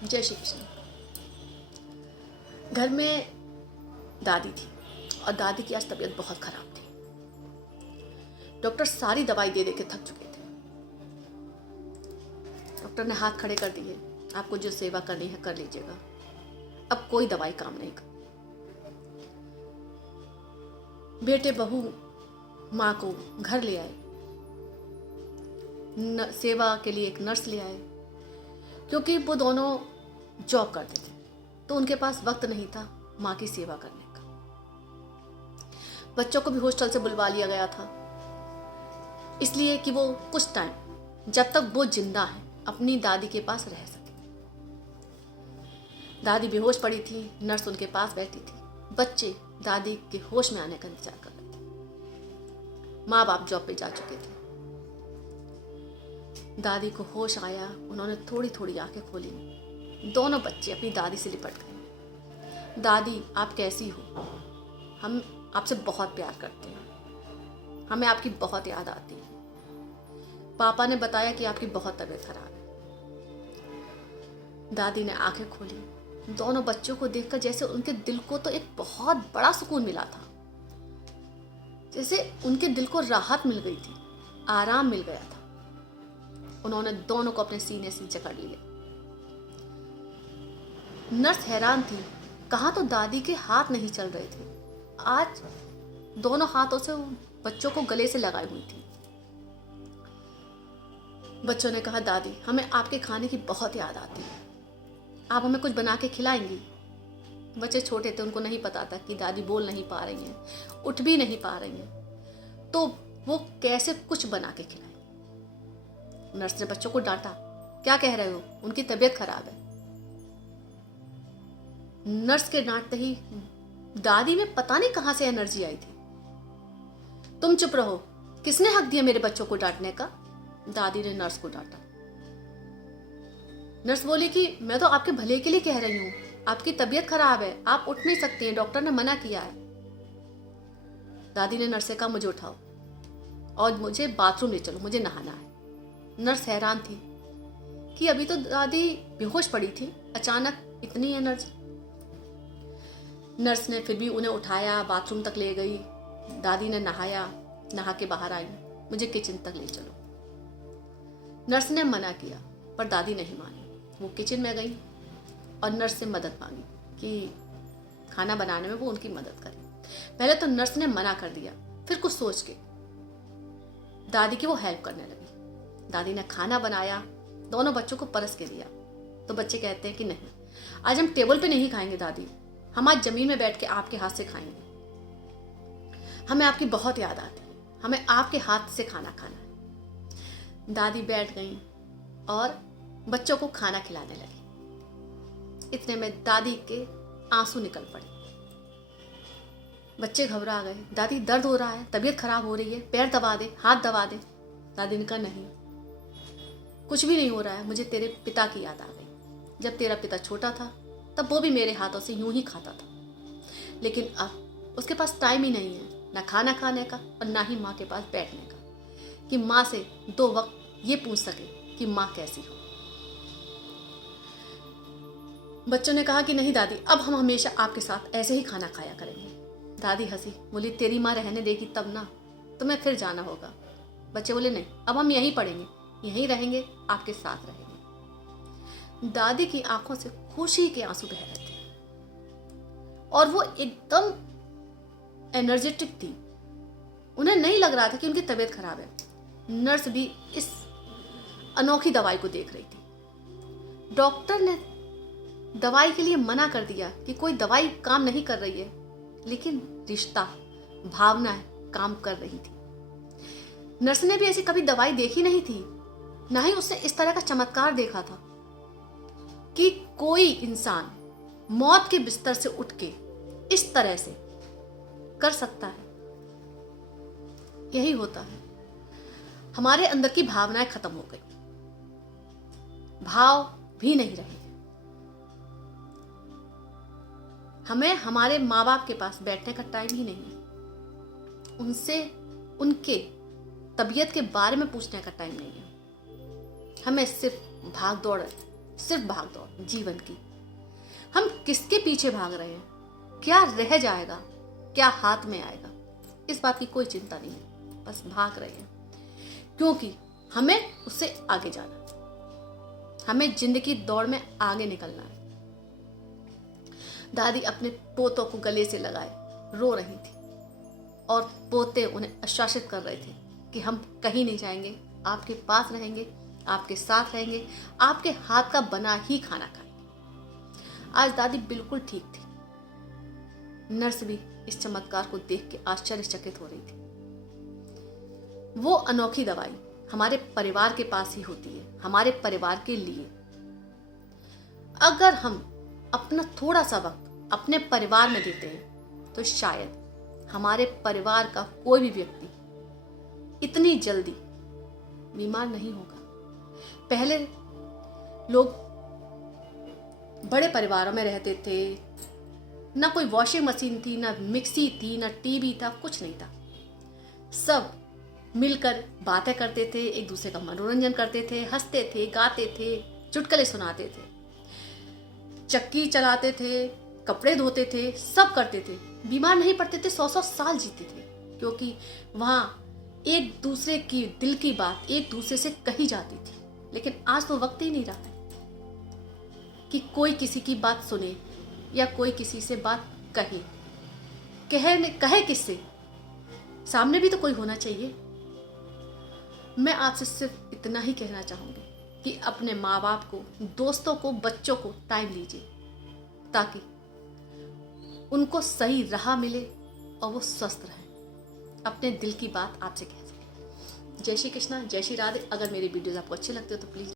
जय श्री कृष्ण। घर में दादी थी और दादी की आज तबीयत बहुत खराब थी। डॉक्टर सारी दवाई दे दे के थक चुके थे। डॉक्टर ने हाथ खड़े कर दिए, आपको जो सेवा करनी है कर लीजिएगा, अब कोई दवाई काम नहीं कर। बेटे बहू माँ को घर ले आए, सेवा के लिए एक नर्स ले आए, क्योंकि वो दोनों जॉब करते थे तो उनके पास वक्त नहीं था माँ की सेवा करने का। बच्चों को भी हॉस्टल से बुलवा लिया गया था, इसलिए कि वो कुछ टाइम जब तक वो जिंदा है अपनी दादी के पास रह सके। दादी बेहोश पड़ी थी, नर्स उनके पास बैठी थी, बच्चे दादी के होश में आने का इंतजार कर रहे थे। माँ बाप जॉब पे जा चुके थे। दादी को होश आया, उन्होंने थोड़ी थोड़ी आंखें खोली। दोनों बच्चे अपनी दादी से लिपट गए। दादी आप कैसी हो? हम आपसे बहुत प्यार करते हैं, हमें आपकी बहुत याद आती है। पापा ने बताया कि आपकी बहुत तबीयत खराब है। दादी ने आंखें खोली। दोनों बच्चों को देखकर जैसे उनके दिल को तो एक बहुत बड़ा सुकून मिला था, जैसे उनके दिल को राहत मिल गई थी, आराम मिल गया था। उन्होंने दोनों को अपने सीने से जकड़ लिया। नर्स हैरान थी, कहाँ तो दादी के हाथ नहीं चल रहे थे, आज दोनों हाथों से बच्चों को गले से लगाई हुई थी। बच्चों ने कहा, दादी हमें आपके खाने की बहुत याद आती है, आप हमें कुछ बना के खिलाएंगी? बच्चे छोटे थे, उनको नहीं पता था कि दादी बोल नहीं पा रही हैं, उठ भी नहीं पा रही हैं, तो वो कैसे कुछ बना के खिलाए। नर्स ने बच्चों को डांटा, क्या कह रहे हो, उनकी तबीयत खराब है। नर्स के डांटते ही दादी में पता नहीं कहां से एनर्जी आई थी। तुम चुप रहो, किसने हक दिया मेरे बच्चों को डांटने का? दादी ने नर्स को डांटा। नर्स बोली कि मैं तो आपके भले के लिए कह रही हूं, आपकी तबीयत खराब है, आप उठ नहीं सकती हैं, डॉक्टर ने मना किया है। दादी ने नर्स से कहा, मुझे उठाओ और मुझे बाथरूम ले चलो, मुझे नहाना है। नर्स हैरान थी कि अभी तो दादी बेहोश पड़ी थी, अचानक इतनी एनर्जी। नर्स ने फिर भी उन्हें उठाया, बाथरूम तक ले गई। दादी ने नहाया, नहा के बाहर आई, मुझे किचन तक ले चलो। नर्स ने मना किया पर दादी नहीं मानी। वो किचन में गई और नर्स से मदद मांगी कि खाना बनाने में वो उनकी मदद करे। पहले तो नर्स ने मना कर दिया, फिर कुछ सोच के दादी की वो हेल्प करने लगी। दादी ने खाना बनाया, दोनों बच्चों को परस के दिया। तो बच्चे कहते हैं कि नहीं, आज हम टेबल पे नहीं खाएंगे दादी, हम आज जमीन में बैठ के आपके हाथ से खाएंगे, हमें आपकी बहुत याद आती है, हमें आपके हाथ से खाना खाना है। दादी बैठ गई और बच्चों को खाना खिलाने लगी। इतने में दादी के आंसू निकल पड़े। बच्चे घबरा गए, दादी दर्द हो रहा है, तबीयत खराब हो रही है, पैर दबा दे, हाथ दबा दे। दादी ने कहा, नहीं कुछ भी नहीं हो रहा है, मुझे तेरे पिता की याद आ गई। जब तेरा पिता छोटा था तब वो भी मेरे हाथों से यूं ही खाता था, लेकिन अब उसके पास टाइम ही नहीं है, ना खाना खाने का और ना ही माँ के पास बैठने का, कि माँ से 2 वक्त ये पूछ सके कि माँ कैसी हो। बच्चों ने कहा कि नहीं दादी, अब हम हमेशा आपके साथ ऐसे ही खाना खाया करेंगे। दादी हंसी, बोली तेरी माँ रहने देगी तब ना, तुम्हें फिर जाना होगा। बच्चे बोले नहीं, अब हम यहीं पढ़ेंगे, यहीं रहेंगे, आपके साथ रहेंगे। दादी की आंखों से खुशी के आंसू बह रहे थे और वो एकदम एनर्जेटिक थी। उन्हें नहीं लग रहा था कि उनकी तबीयत खराब है। नर्स भी इस अनोखी दवाई को देख रही थी। डॉक्टर ने दवाई के लिए मना कर दिया कि कोई दवाई काम नहीं कर रही है, लेकिन रिश्ता, भावनाएं काम कर रही थी। नर्स ने भी ऐसी कभी दवाई देखी नहीं थी, ना ही उसने इस तरह का चमत्कार देखा था कि कोई इंसान मौत के बिस्तर से उठ के इस तरह से कर सकता है। यही होता है, हमारे अंदर की भावनाएं खत्म हो गई, भाव भी नहीं रहे। हमें हमारे माँ बाप के पास बैठने का टाइम ही नहीं है, उनसे उनके तबीयत के बारे में पूछने का टाइम नहीं है। हमें सिर्फ भाग दौड़ सिर्फ भाग दौड़ जीवन की। हम किसके पीछे भाग रहे हैं, क्या रह जाएगा, क्या हाथ में आएगा, इस बात की कोई चिंता नहीं है। बस भाग रहे हैं क्योंकि हमें उससे आगे जाना है, हमें जिंदगी दौड़ में आगे निकलना है। दादी अपने पोतों को गले से लगाए रो रही थी और पोते उन्हें आश्वासित कर रहे थे कि हम कहीं नहीं जाएंगे, आपके पास रहेंगे, आपके साथ रहेंगे, आपके हाथ का बना ही खाना खाएंगे। आज दादी बिल्कुल ठीक थी। नर्स भी इस चमत्कार को देख के आश्चर्यचकित हो रही थी। वो अनोखी दवाई हमारे परिवार के पास ही होती है, हमारे परिवार के लिए। अगर हम अपना थोड़ा सा वक्त अपने परिवार में देते हैं तो शायद हमारे परिवार का कोई भी व्यक्ति इतनी जल्दी बीमार नहीं होगा। पहले लोग बड़े परिवारों में रहते थे, ना कोई वॉशिंग मशीन थी, ना मिक्सी थी, ना टीवी था, कुछ नहीं था। सब मिलकर बातें करते थे, एक दूसरे का मनोरंजन करते थे, हंसते थे, गाते थे, चुटकुले सुनाते थे, चक्की चलाते थे, कपड़े धोते थे, सब करते थे। बीमार नहीं पड़ते थे, 100-100 साल जीते थे, क्योंकि वहां एक दूसरे की दिल की बात एक दूसरे से कही जाती थी। लेकिन आज तो वक्त ही नहीं रहा है कि कोई किसी की बात सुने या कोई किसी से बात कहे किससे, सामने भी तो कोई होना चाहिए। मैं आपसे सिर्फ इतना ही कहना चाहूंगी कि अपने माँ बाप को, दोस्तों को, बच्चों को टाइम दीजिए ताकि उनको सही राह मिले और वो स्वस्थ रहे, अपने दिल की बात आपसे कह सके। जय श्री कृष्णा, जय श्री राधे। अगर मेरी वीडियोस आपको अच्छे लगते हो तो प्लीज़